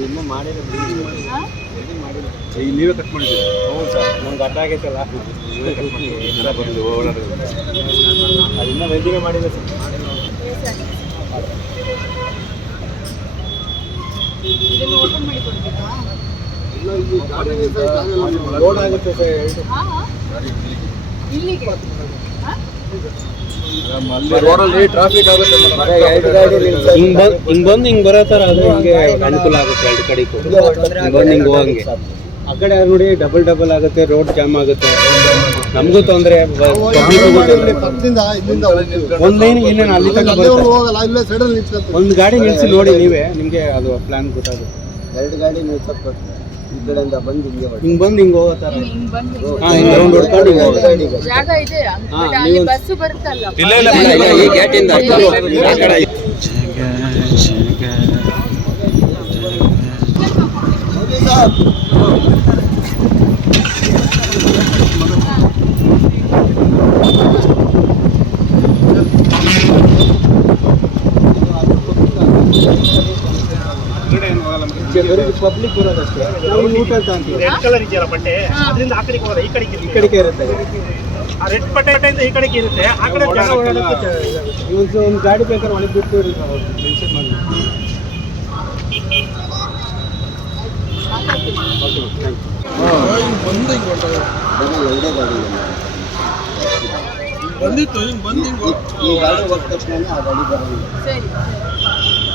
ಇನ್ನೂ ಮಾಡಿಲ್ಲ ಹಾ? ಈಗ ನೀವೇ ಕಟ್ ಹ್ಞೂ ಸರ್ ನಂಗೆ ಅಡ್ಡ ಆಗೈತಲ್ಲ. ನೀವೇ ಕಟ್ ಮಾಡಿ ಜನ ಬಂದು ಓಡಾಡೋದು. ಅದನ್ನ ವೆಲ್ಡಿಂಗ್ ಮಾಡಿಲ್ಲ ಸರ್. ಆಗುತ್ತೆ ಸರ್ ಇಲ್ಲಿಗೆ? ಹಿಂಗ್ ಬಂದ್ ಹಿಂಗ್ ಬಂದ್ ಅದು ಬರೋ ತರ ಆದ್ರೆ ಹಿಂಗೆ ಅನುಕೂಲ ಆಗುತ್ತೆ ಎರಡು ಕಡೆ ಹಿಂಗ್ ಬಂದ್ ಹಿಂಗ್ ಹೋಗಂಗೆ. ಆ ಕಡೆ ನೋಡಿ ಡಬಲ್ ಡಬಲ್ ಆಗುತ್ತೆ ರೋಡ್ ಜಾಮ್ ಆಗುತ್ತೆ. ನಮಗೂ ತೊಂದರೆ ಪಕ್ಕದಿಂದ ಇಲ್ಲಿಂದ ಒಂದ್ ಲೈನ್ ಏನೇನು ಅಲ್ಲಿ ತನಕ ಬರುತ್ತೆ ಒಂದ್ ಗಾಡಿ ನಿಲ್ಸಿ ನೋಡಿ ನೀವೇ ನಿಮ್ಗೆ ಅದು ಪ್ಲಾನ್ ಗೊತ್ತಾಗುತ್ತೆ. ಎರಡು ಗಾಡಿ ನಿಲ್ಸಕ್ಕೆ ಈ ಕಡೆಯಿಂದ ಬಂದು ಹಿಂಗೆ ಹೊರ್ಟು. ಹಿಂಗ್ ಬಂದ್ ಹಿಂಗ್ ಹೋಗೋ ತರ. ಹಿಂಗ್ ಹಿಂಗ್ ಬಂದು ಹಿಂಗ್ ಹಾ ಹಿಂಗ್ ರೌಂಡ್ ಹೊಡ್ಕೊಂಡು ಹಿಂಗ್ ಹೋಗೋದು. ಜಾಗ ಇದೆ ಅಲ್ಲಿ ಬರುತ್ತಲ್ಲ. ಇಲ್ಲ, ಇಲ್ಲ, ಇಲ್ಲ, ಇಲ್ಲ, ಈ gate ಇಂದ ಆ ಕಡೆ. ಬರೀ ಪಬ್ಲಿಕ್ ಬರೋದಷ್ಟೇ ನಾವು ಊಟ ಅಂತ ಅಂತೀವಿ. ರೆಡ್ ಕಲರ್ ಇದೆಯಲ್ಲ ಬಟ್ಟೆ? ಅದರಿಂದ ಆ ಕಡೆಗೆ ಈ ಕಡೆಗೆ ಈ ಇರುತ್ತೆ. ಕಡೆಗೆ ಇರುತ್ತೆ. ಆ ರೆಡ್ ಬಟ್ಟೆಯಿಂದ ಈ ಕಡೆಗೆ ಇರುತ್ತೆ. ಆ ಕಡೆ ಜನ ಓಡಾಡೋಕೆ ಜ- ಒಂದು ಒಂದು ಗಾಡಿ ಬೇಕಾದ್ರೆ ಒಳಗೆ ಬಿಟ್ಟು ಮೆನ್ಷನ್ ಮಾಡಿ. ಬಂದಿತ್ತು ಹಿಂಗೆ ಬಂದು ಹಿಂಗೆ ಹೋಗ್ತಾ ತಕ್ಷಣ ಆ ಗಾಡಿ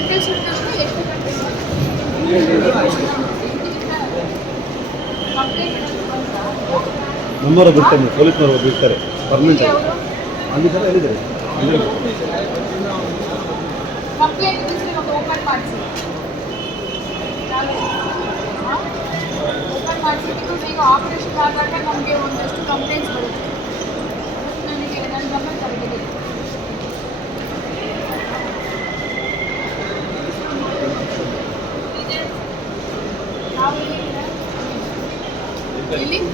ಜನರಲ್ ಶಿಫ್ಟ್ ಎಷ್ಟು? ನಮ್ಮವರು ಬಿಡ್ತಾರೆ ಪೊಲೀಸ್ನವರು ಬಿಡ್ತಾರೆ ಪರ್ಮನೆಂಟ್ ಅಲ್ಲಿದ್ದಾರೆ ಹೇಳಿದ್ದಾರೆ ಓಪನ್ ಆಪರೇಷನ್ ಆದಾಗ ನಮಗೆ ಒಂದಷ್ಟು ಕಂಪ್ಲೇಂಟ್ಸ್ ಬರುತ್ತೆ. ನನಗೆ ನನ್ನ ಗಮನ జరిగింది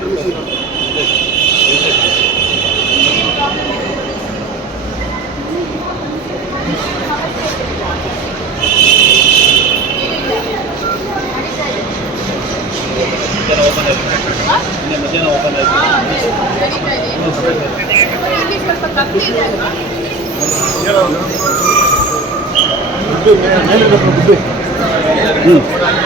Thank you.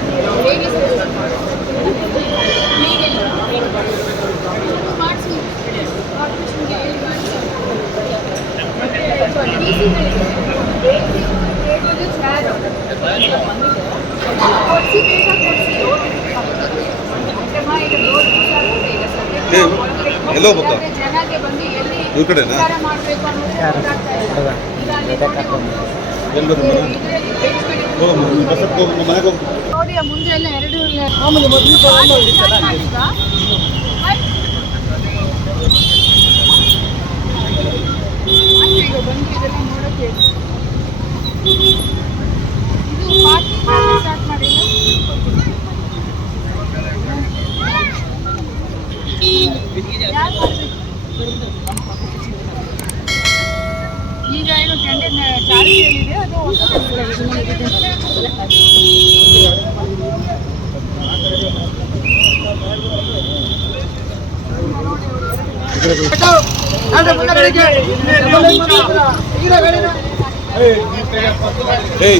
ಮನೆಗೆ? ಹೋಗ್ಬೇಕು ನೋಡಿ ಆ ಮುಂದೆ ಎಲ್ಲ ಎರಡು ಸ್ಟಾರ್ಟ್ ಮಾಡಿದ್ರಾ? ಈಗ ಏನು ಕ್ಯಾಂಟೀನ್ ಚಾರ್ಜ್ ಏನಿದೆ ಅದು ಮುಂದೆ Hey.